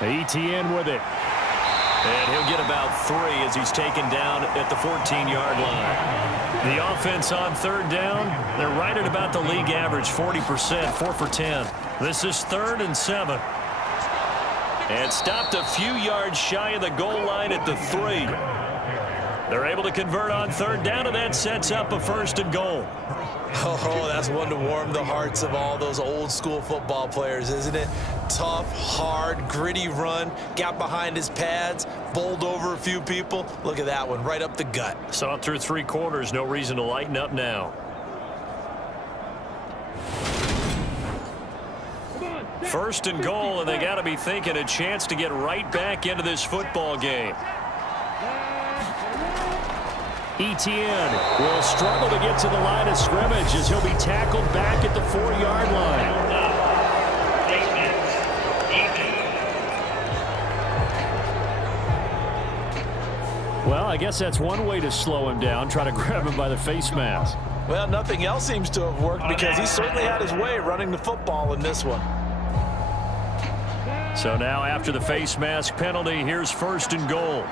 ETN with it. And he'll get about 3 as he's taken down at the 14-yard line. The offense on third down, they're right at about the league average, 40%, 4 for 10. This is 3rd and 7. And stopped a few yards shy of the goal line at the 3. They're able to convert on third down, and that sets up a 1st and goal. Oh, that's one to warm the hearts of all those old-school football players, isn't it? Tough, hard, gritty run, got behind his pads, bowled over a few people. Look at that one, right up the gut. Saw it through 3 quarters, no reason to lighten up now. 1st and goal, and they got to be thinking a chance to get right back into this football game. ETN will struggle to get to the line of scrimmage as he'll be tackled back at the 4-yard line. Well, I guess that's one way to slow him down, try to grab him by the face mask. Well, nothing else seems to have worked because he certainly had his way running the football in this one. So now after the face mask penalty, here's 1st and goal.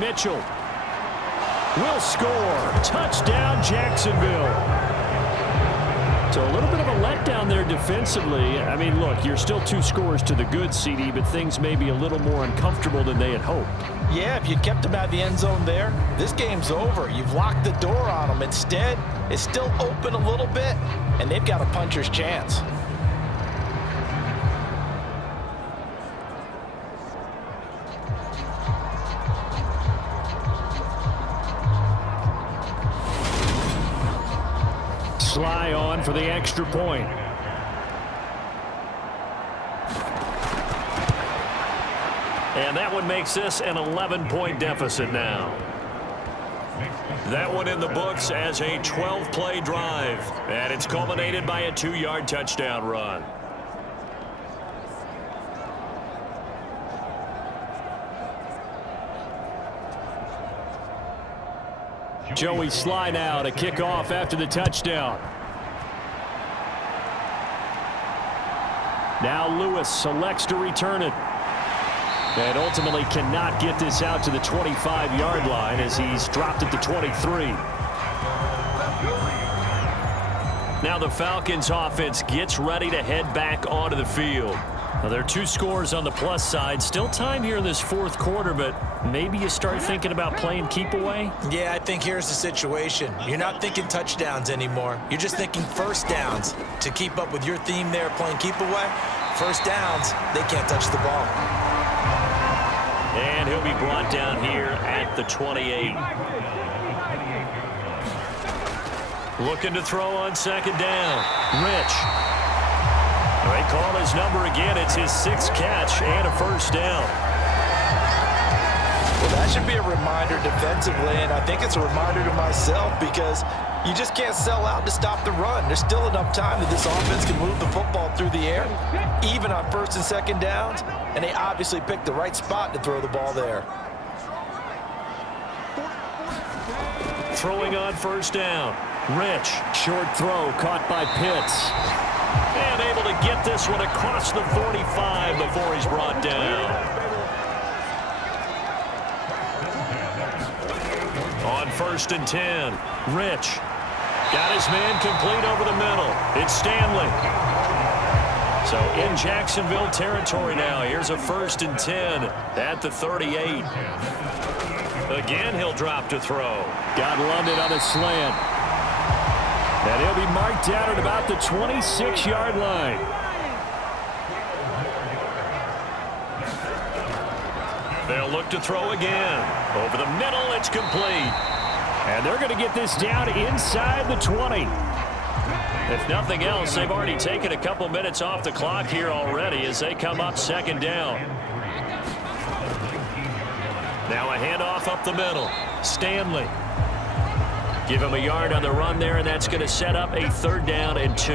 Mitchell will score. Touchdown, Jacksonville. So a little bit of a letdown there defensively. I mean, look, you're still 2 scores to the good, CD, but things may be a little more uncomfortable than they had hoped. Yeah, if you kept him out of the end zone there, this game's over. You've locked the door on him. Instead, it's still open a little bit, and they've got a puncher's chance. Sly on for the extra point. And that one makes this an 11-point deficit now. That one in the books as a 12-play drive. And it's culminated by a 2-yard touchdown run. Joey Sly now to kick off after the touchdown. Now Lewis selects to return it. And ultimately cannot get this out to the 25-yard line as he's dropped at the 23. Now the Falcons offense gets ready to head back onto the field. Now there are 2 scores on the plus side. Still time here in this 4th quarter, but maybe you start thinking about playing keep away? Yeah, I think here's the situation. You're not thinking touchdowns anymore. You're just thinking 1st downs. To keep up with your theme there, playing keep away, 1st downs, they can't touch the ball. And he'll be brought down here at the 28. Looking to throw on 2nd down. Rich. They call his number again. It's his 6th catch and a 1st down. Well, that should be a reminder defensively, and I think it's a reminder to myself because you just can't sell out to stop the run. There's still enough time that this offense can move the football through the air, even on 1st and 2nd downs, and they obviously picked the right spot to throw the ball there. Throwing on 1st down. Rich. Short throw caught by Pitts. And able to get this one across the 45 before he's brought down. On 1st and 10, Rich got his man complete over the middle. It's Stanley. So in Jacksonville territory now. Here's a 1st and 10 at the 38. Again, he'll drop to throw. Got London on a slant. And he'll be marked down at about the 26-yard line. They'll look to throw again. Over the middle, it's complete. And they're going to get this down inside the 20. If nothing else, they've already taken a couple minutes off the clock here already as they come up 2nd down. Now a handoff up the middle. Stanley. Give him a yard on the run there, and that's going to set up a 3rd down and 2.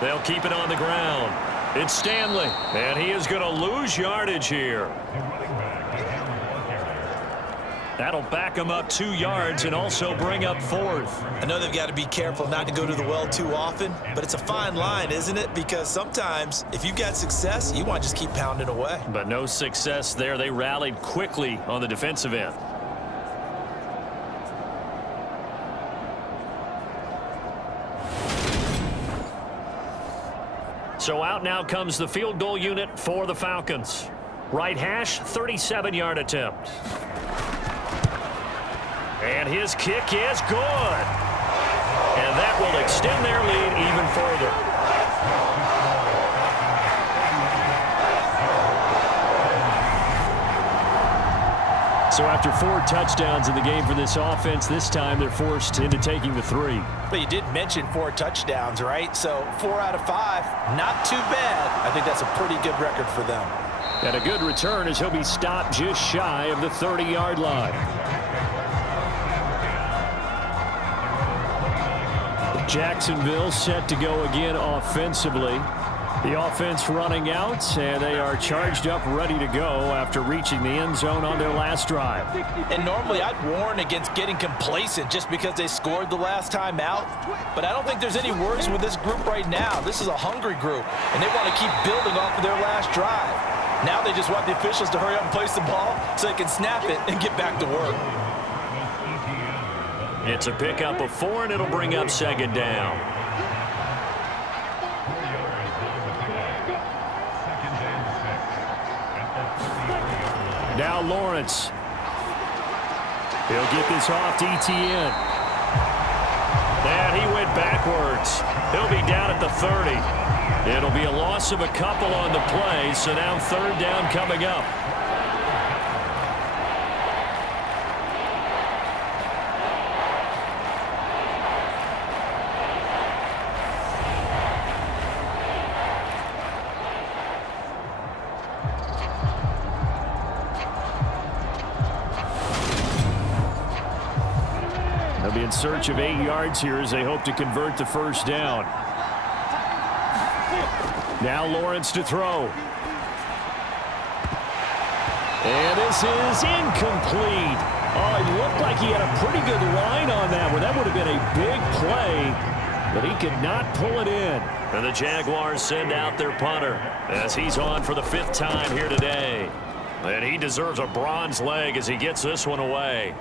They'll keep it on the ground. It's Stanley, and he is going to lose yardage here. That'll back him up 2 yards and also bring up 4th. I know they've got to be careful not to go to the well too often, but it's a fine line, isn't it? Because sometimes if you've got success, you want to just keep pounding away. But no success there. They rallied quickly on the defensive end. So out now comes the field goal unit for the Falcons. Right hash, 37-yard attempt. And his kick is good. And that will extend their lead even further. So after 4 touchdowns in the game for this offense, this time they're forced into taking the 3. But you did mention 4 touchdowns, right? So 4 out of 5, not too bad. I think that's a pretty good record for them. And a good return as he'll be stopped just shy of the 30-yard line. Jacksonville set to go again offensively. The offense running out, and they are charged up, ready to go after reaching the end zone on their last drive. And normally I'd warn against getting complacent just because they scored the last time out. But I don't think there's any worries with this group right now. This is a hungry group, and they want to keep building off of their last drive. Now they just want the officials to hurry up and place the ball so they can snap it and get back to work. It's a pickup of 4, and it'll bring up 2nd down. Now Lawrence. He'll get this off to Etienne. And he went backwards. He'll be down at the 30. It'll be a loss of a couple on the play, so now 3rd down coming up. They'll be in search of 8 yards here as they hope to convert the 1st down. Now Lawrence to throw. And this is incomplete. Oh, it looked like he had a pretty good line on that one. That would have been a big play, but he could not pull it in. And the Jaguars send out their punter as he's on for the 5th time here today. And he deserves a bronze leg as he gets this one away.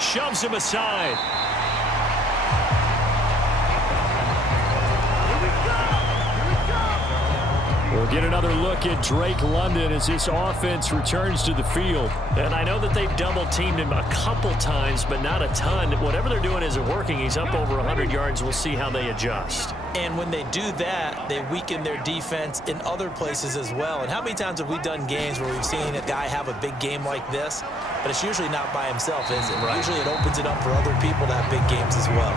Shoves him aside. We'll get another look at Drake London as this offense returns to the field. And I know that they've double-teamed him a couple times, but not a ton. Whatever they're doing isn't working. He's up over 100 yards. We'll see how they adjust. And when they do that, they weaken their defense in other places as well. And how many times have we done games where we've seen a guy have a big game like this, but it's usually not by himself, is it? Right. Usually it opens it up for other people to have big games as well.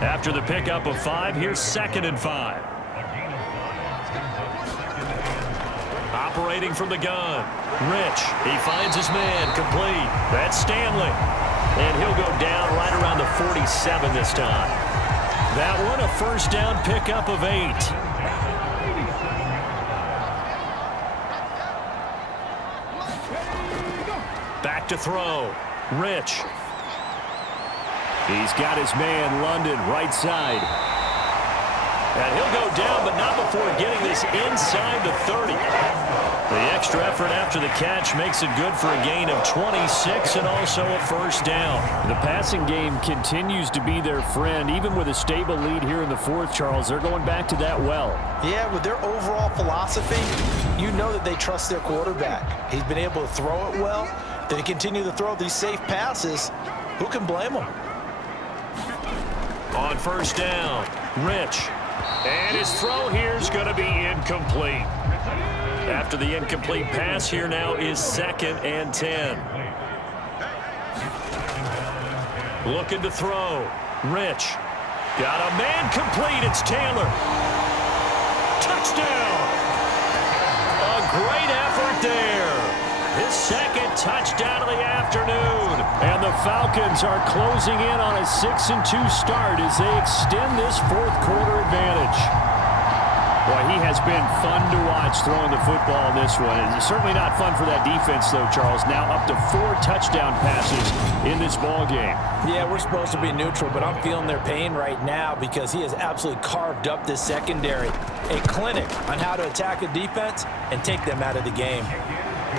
After the pickup of 5, here's 2nd and 5. Operating from the gun. Rich. He finds his man. Complete. That's Stanley. And he'll go down right around the 47 this time. That one a 1st down pickup of 8. Back to throw. Rich. He's got his man, London, right side. And he'll go down, but not before getting this inside the 30. The extra effort after the catch makes it good for a gain of 26 and also a 1st down. The passing game continues to be their friend. Even with a stable lead here in the 4th, Charles, they're going back to that well. Yeah, with their overall philosophy, you know that they trust their quarterback. He's been able to throw it well. They continue to throw these safe passes. Who can blame them? On 1st down, Rich. And his throw here is going to be incomplete. After the incomplete pass, here now is 2nd and 10. Looking to throw. Rich. Got a man complete. It's Taylor. Touchdown. A great effort there. His 2nd touchdown of the afternoon. And the Falcons are closing in on a 6-2 start as they extend this 4th quarter advantage. Boy, he has been fun to watch throwing the football in this one. It's certainly not fun for that defense, though, Charles. Now up to 4 touchdown passes in this ball game. Yeah, we're supposed to be neutral, but I'm feeling their pain right now because he has absolutely carved up this secondary. A clinic on how to attack a defense and take them out of the game.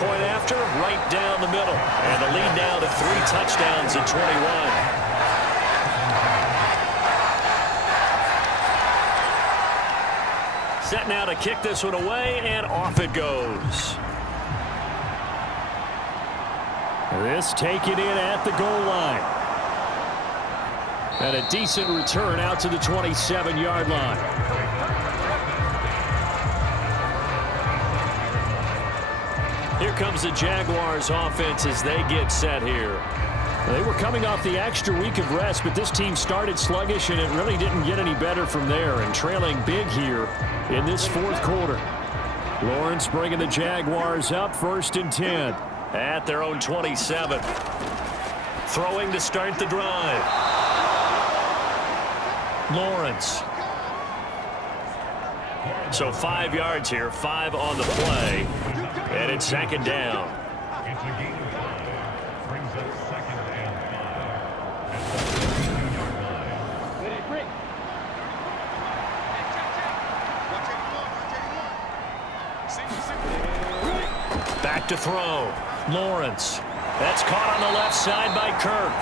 Point after, right down the middle. And the lead now to 3 touchdowns at 21. Set now to kick this one away, and off it goes. This taken in at the goal line. And a decent return out to the 27-yard line. Here comes the Jaguars offense as they get set here. They were coming off the extra week of rest, but this team started sluggish, and it really didn't get any better from there, and trailing big here in this fourth quarter. Lawrence bringing the Jaguars up, 1st and 10. At their own 27. Throwing to start the drive. Lawrence. So 5 yards here, 5 on the play, and it's 2nd down. Back to throw. Lawrence. That's caught on the left side by Kirk.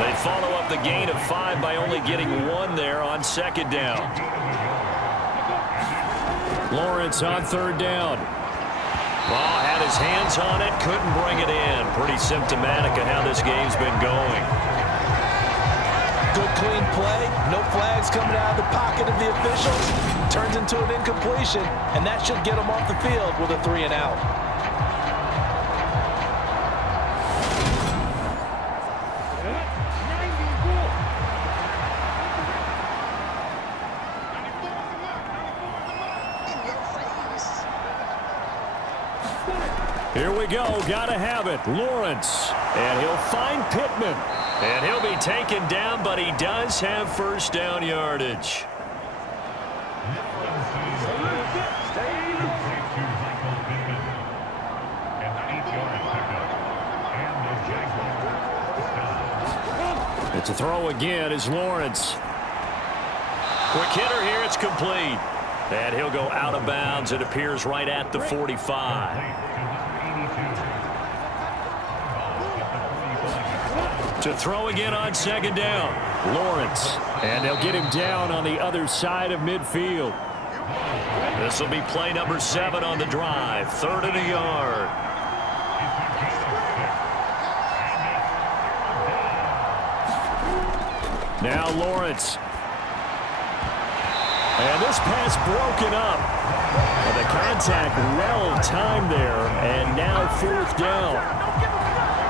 They follow up the gain of 5 by only getting 1 there on 2nd down. Lawrence on 3rd down. Ball had his hands on it, couldn't bring it in. Pretty symptomatic of how this game's been going. Good clean play, no flags coming out of the pocket of the officials. Turns into an incompletion, and that should get them off the field with a 3 and out. Here we go, gotta have it. Lawrence, and he'll find Pittman. And he'll be taken down, but he does have 1st down yardage. It's a throw again is Lawrence. Quick hitter here, it's complete. And he'll go out of bounds. It appears right at the 45. To throw again on 2nd down. Lawrence, and they'll get him down on the other side of midfield. This will be play number 7 on the drive. 3rd and a yard. Now Lawrence. And this pass broken up. And the contact well timed there, and now 4th down.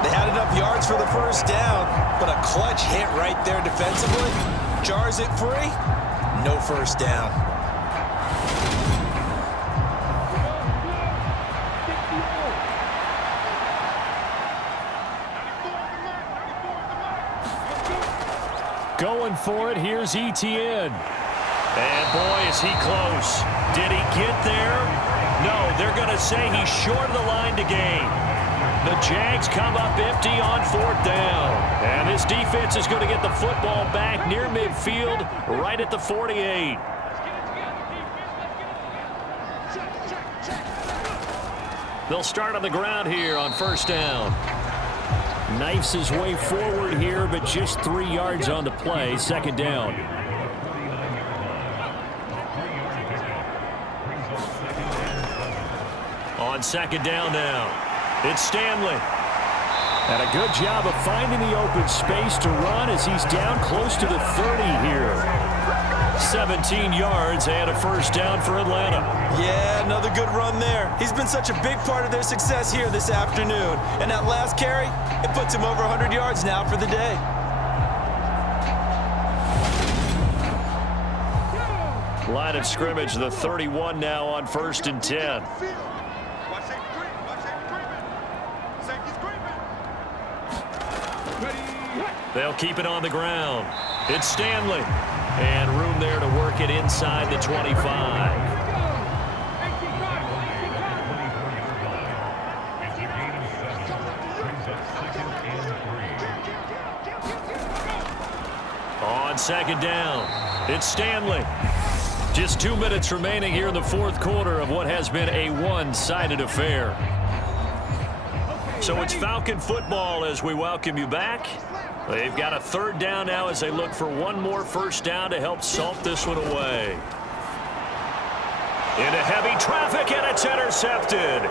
They had enough yards for the 1st down, but a clutch hit right there defensively. Jars it free. No 1st down. Going for it, here's ETN. And boy, is he close. Did he get there? No, they're going to say he's short of the line to gain. The Jags come up empty on 4th down. And this defense is going to get the football back near midfield, right at the 48. They'll start on the ground here on 1st down. Knifes his way forward here, but just 3 yards on the play. 2nd down. On 2nd down now. It's Stanley. And a good job of finding the open space to run as he's down close to the 30 here. 17 yards and a 1st down for Atlanta. Yeah, another good run there. He's been such a big part of their success here this afternoon. And that last carry, it puts him over 100 yards now for the day. Line of scrimmage, the 31 now on 1st and 10. They'll keep it on the ground. It's Stanley. And room there to work it inside the 25. On second down, it's Stanley. Just 2 minutes remaining here in the fourth quarter of what has been a one-sided affair. So it's Falcon football as we welcome you back. They've got a third down now as they look for one more first down to help salt this one away. Into heavy traffic, and it's intercepted.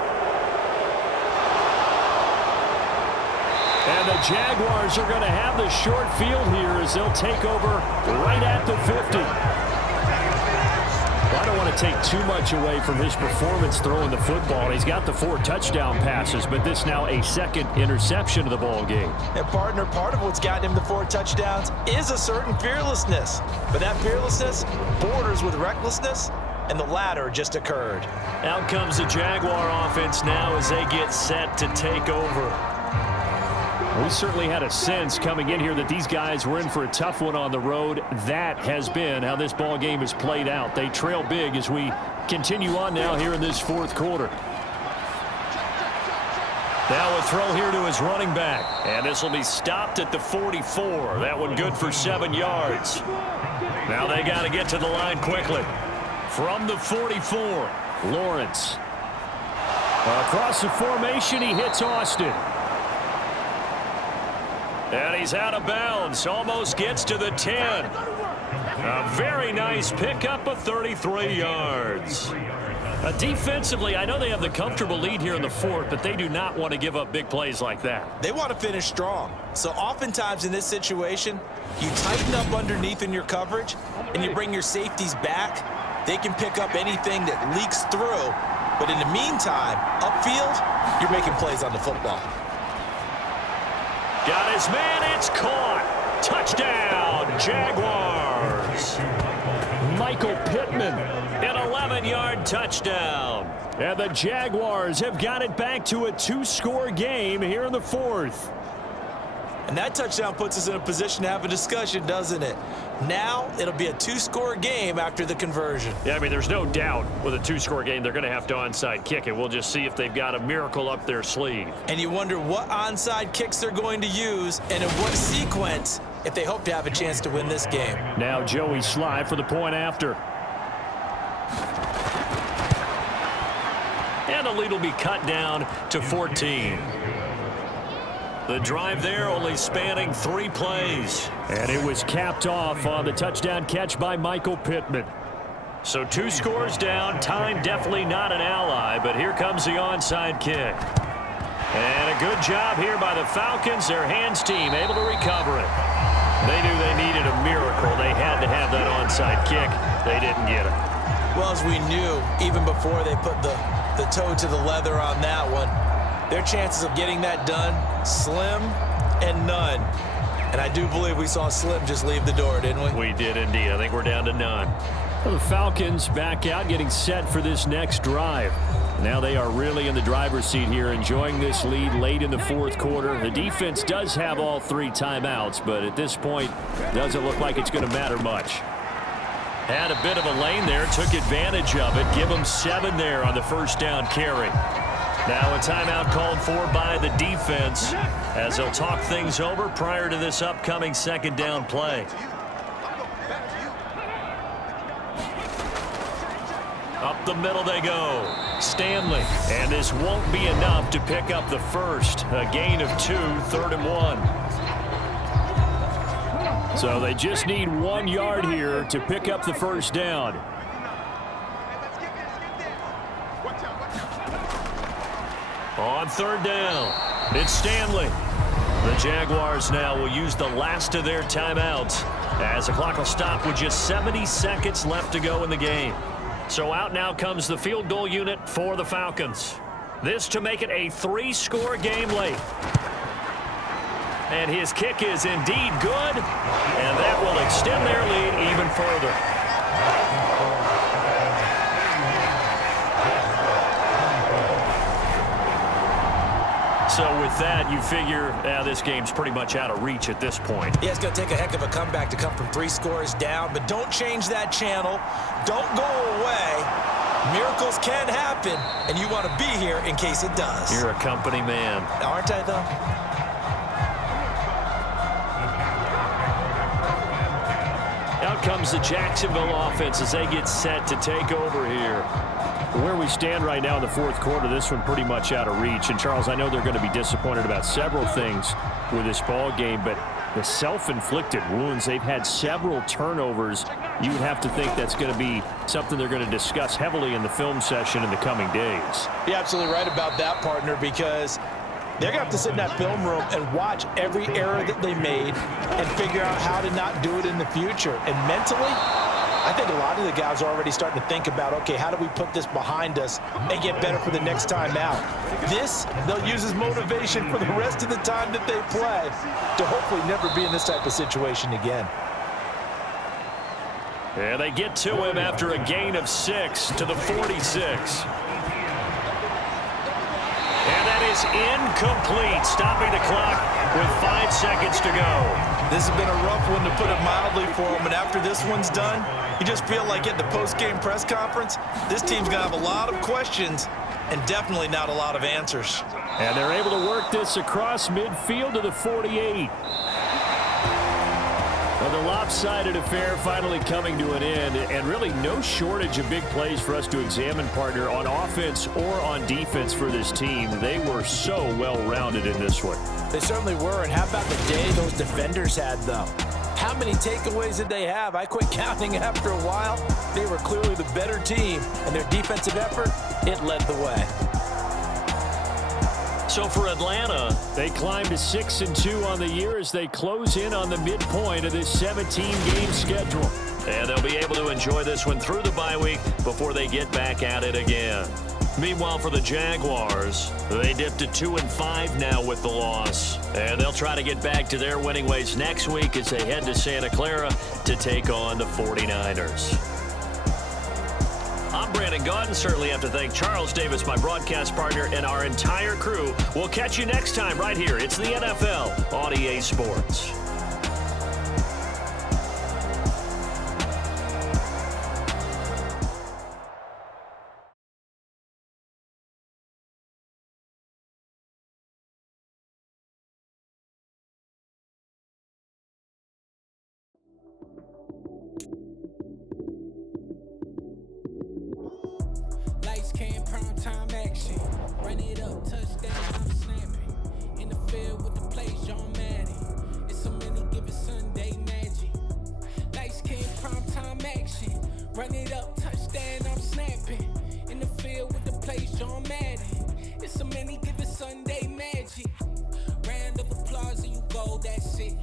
And the Jaguars are going to have the short field here as they'll take over right at the 50. Well, I don't want to take too much away from his performance throwing the football. He's got the 4 touchdown passes, but this now a second interception of the ball game. And partner, part of what's gotten him the 4 touchdowns is a certain fearlessness. But that fearlessness borders with recklessness, and the latter just occurred. Out comes the Jaguar offense now as they get set to take over. We certainly had a sense coming in here that these guys were in for a tough one on the road. That has been how this ball game has played out. They trail big as we continue on now here in this fourth quarter. Now a throw here to his running back. And this will be stopped at the 44. That one good for 7 yards. Now they got to get to the line quickly. From the 44, Lawrence. Across the formation, he hits Austin. And he's out of bounds. Almost gets to the 10. A very nice pickup of 33 yards. Defensively, I know they have the comfortable lead here in the fourth, but they do not want to give up big plays like that. They want to finish strong. So oftentimes in this situation, you tighten up underneath in your coverage, and you bring your safeties back. They can pick up anything that leaks through. But in the meantime, upfield, you're making plays on the football. Got his man, it's caught. Touchdown, Jaguars. Michael Pittman. An 11-yard touchdown. And the Jaguars have got it back to a 2-score game here in the fourth. And that touchdown puts us in a position to have a discussion, doesn't it? Now it'll be a 2-score game after the conversion. Yeah, I mean, there's no doubt with a 2-score game they're going to have to onside kick it. We'll just see if they've got a miracle up their sleeve. And you wonder what onside kicks they're going to use and in what sequence if they hope to have a chance to win this game. Now Joey Sly for the point after. And the lead will be cut down to 14. The drive there only spanning 3 plays. And it was capped off on the touchdown catch by Michael Pittman. So 2 scores down. Time definitely not an ally, but here comes the onside kick. And a good job here by the Falcons. Their hands team able to recover it. They knew they needed a miracle. They had to have that onside kick. They didn't get it. Well, as we knew, even before they put the toe to the leather on that one, their chances of getting that done, slim and none. And I do believe we saw Slim just leave the door, didn't we? We did indeed. I think we're down to none. Well, the Falcons back out, getting set for this next drive. Now they are really in the driver's seat here, enjoying this lead late in the fourth quarter. The defense does have all 3 timeouts, but at this point, doesn't look like it's going to matter much. Had a bit of a lane there, took advantage of it. Give them 7 there on the first down carry. Now a timeout called for by the defense as they'll talk things over prior to this upcoming second down play. Up the middle they go. Stanley. And this won't be enough to pick up the first. A gain of 2, 3rd and 1. So they just need 1 yard here to pick up the first down. On 3rd down, it's Stanley. The Jaguars now will use the last of their timeouts as the clock will stop with just 70 seconds left to go in the game. So out now comes the field goal unit for the Falcons. This to make it a 3-score game late. And his kick is indeed good, and that will extend their lead even further. So with that, you figure this game's pretty much out of reach at this point. Yeah, it's going to take a heck of a comeback to come from 3 scores down, but don't change that channel. Don't go away. Miracles can happen, and you want to be here in case it does. You're a company man. Aren't I, though? Out comes the Jacksonville offense as they get set to take over here. Where we stand right now in the fourth quarter, this one pretty much out of reach. And, Charles, I know they're going to be disappointed about several things with this ball game, but the self-inflicted wounds, they've had several turnovers. You would have to think that's going to be something they're going to discuss heavily in the film session in the coming days. You're absolutely right about that, partner, because they're going to have to sit in that film room and watch every error that they made and figure out how to not do it in the future. And mentally, I think a lot of the guys are already starting to think about, okay, how do we put this behind us and get better for the next time out? This, they'll use as motivation for the rest of the time that they play to hopefully never be in this type of situation again. Yeah, they get to him after a gain of 6 to the 46. And that is incomplete, stopping the clock with 5 seconds to go. This has been a rough one, to put it mildly, for them. And after this one's done, you just feel like at the post-game press conference, this team's going to have a lot of questions and definitely not a lot of answers. And they're able to work this across midfield to the 48. Well, the lopsided affair finally coming to an end, and really no shortage of big plays for us to examine, partner, on offense or on defense for this team. They were so well-rounded in this one. They certainly were, and how about the day those defenders had, though? How many takeaways did they have? I quit counting after a while. They were clearly the better team, and their defensive effort, it led the way. So for Atlanta, they climb to 6-2 on the year as they close in on the midpoint of this 17-game schedule. And they'll be able to enjoy this one through the bye week before they get back at it again. Meanwhile, for the Jaguars, they dipped to 2-5 now with the loss. And they'll try to get back to their winning ways next week as they head to Santa Clara to take on the 49ers. I'm Brandon Gaudin. Certainly have to thank Charles Davis, my broadcast partner, and our entire crew. We'll catch you next time right here. It's the NFL on EA Sports. Lights came, prime time action. Run it up, touchdown, I'm snapping. In the field with the play, John Madden. It's a many given Sunday magic. Lights came, prime time action. Run it up, touchdown, I'm snapping. In the field with the play, John Madden. It's a many given Sunday magic. Round of applause and you go, that's it.